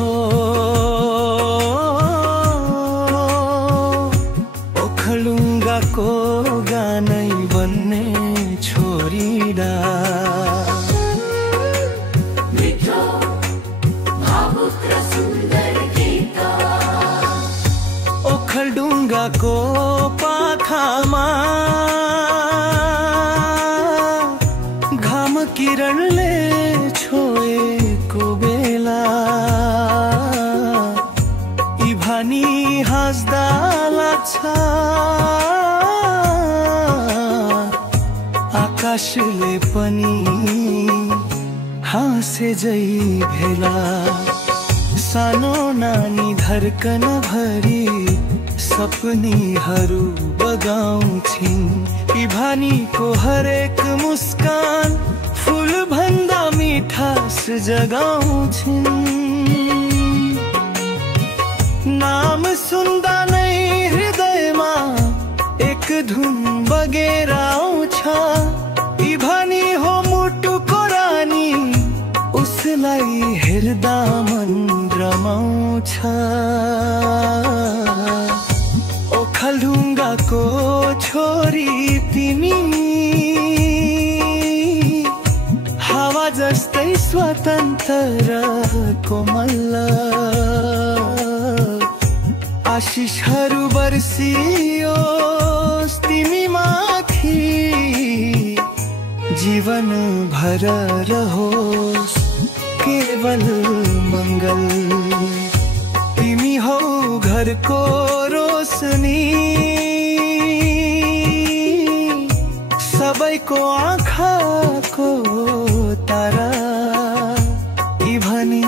हो ओखलढुङ्गाको गानै बन्ने छोरीडा मिठो भावुक र सुन्दर गीत ओखलढुङ्गाको पाखामा घाम किरणले छोएको बेला यी भानी हाँस्दा लाग्छ आकाशले पनि हाँसे झै भेला सानो नानी धर्कन भरी सपनीहरू बगाउँछिन् यी भानीको हरेक मुस्कान फूल भन्दा मिठास जगाउँछिन् नाम सुन्दा नै हृदयमा एक धुन बगेर आउँछ यी भानी हो मुटुको रानी उसलाई हेर्दा मन रमाउँछ ओखलढुङ्गाको छोरी तिमी हावा जस्तै स्वतन्त्र कोमल आशिषहरू बर्सियोस् तिमी माथि जीवन भर रहोस् केवल मंगल तिमी हौ घरको रोशनी सबैको आँखाको तारा यी भनी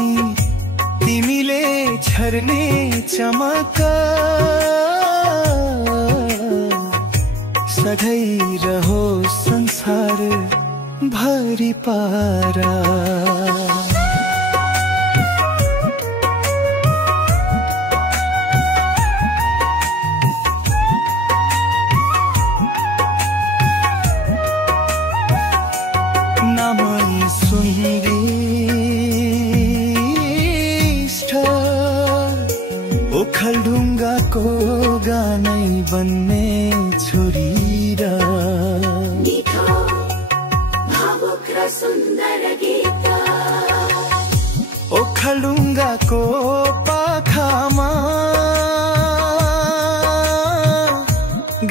तिमीले छर्ने चमक सधैँ रहोस् संसार भरि पारा नमन सुन्दिष्ट ओखलढुङ्गाको गानै बन्ने छोरीरा मिठो भावुक र सुन्दर गीत ओखलढुङ्गाको पाखामा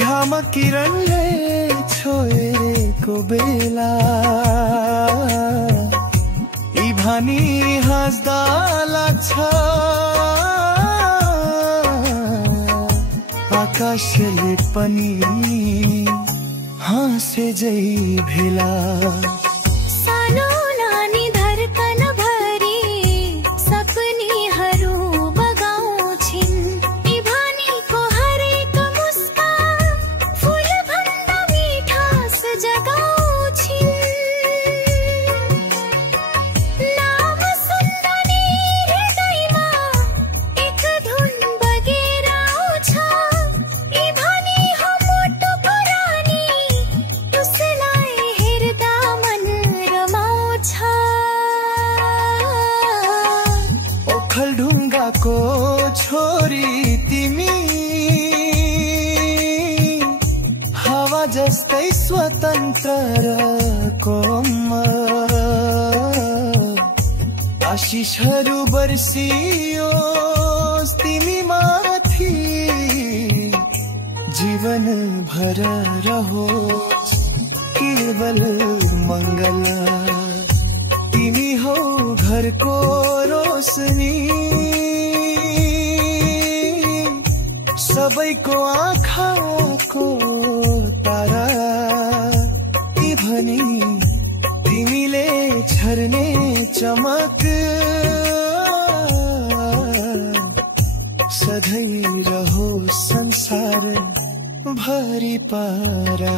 घाम किरणले छोएको बेला यी भानी हाँस्दा लाग्छ आकाशले पनि हाँसे झै भेला सानो नानी धर्कन भरी सपनीहरू बगाउँछिन् यी भानीको हरेक मुस्कान फूल भन्दा मिठास जगाउँछिन् नाम सुन्दा नै हृदयमा एक धुन बगेर आउँछ यी भानी हो मुटुको रानी उसलाई हेर्दा मन रमाउँछ ओखलढुङ्गाको छोरी तिमी हावा जस्तै स्वतन्त्र र कोमल आशिषहरू बर्सियोस् तिमी माथि जीवन भर रहोस् केवल मंगल तिमी हौ घरको रोशनी सबैको आँखाको तारा यी भनी तिमीले छर्ने चमक सधैँ रहोस् संसार भरि पारा